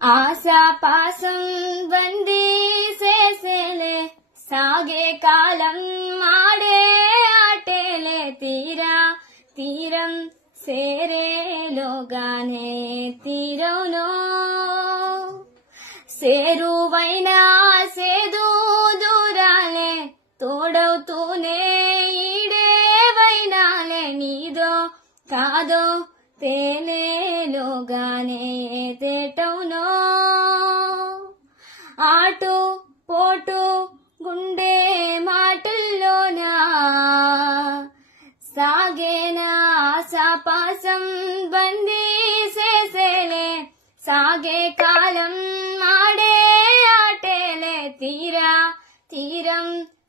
ఆశాపాసం బందీ చేసేలే సాగే కాలం ఆడే ఆటేలే తీరం సేరేలోగానే తీరవునో సేరువైనా సేదు దూరాలే తోడవుతూనే ఈడేవైనాలే నీదో కాదో తేలేలోగానే తేటవునో ఆటు పోటు గుండె మాటల్లోనా సాగేనా ఆశాపాసం బందీ చేసేలే సాగే కాలం ఆడే ఆటేలే తీరం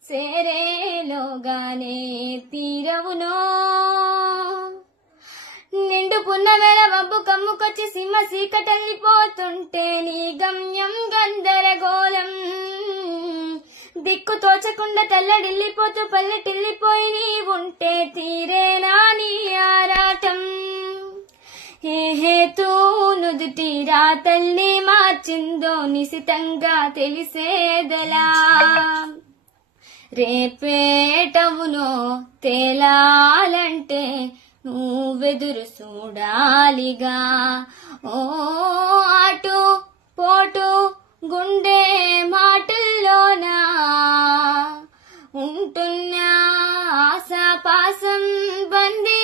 సేరేలోగానే తీరవునో నిండుకున్న వేళ వబ్బు కమ్ముకొచ్చి సింహ సీకటల్లిపోతుంటే నీ గమ్యం గందరగోళం దిక్కు తోచకుండా తెల్లడిల్లిపోతూ పల్లెటిల్లిపోయి నీ ఉంటే తీరేనా నీ ఆరాటం ఏ హేతు నుదుటి రాతల్ని మార్చిందో నిశితంగా తెలిసేదలా రేపేటవునో తేలాలంటే నువ్వెదురు చూడాలిగా ఓ అటు పోటు గుండె మాటల్లోనా ఉంటున్నా ఆశాపాసం బందీ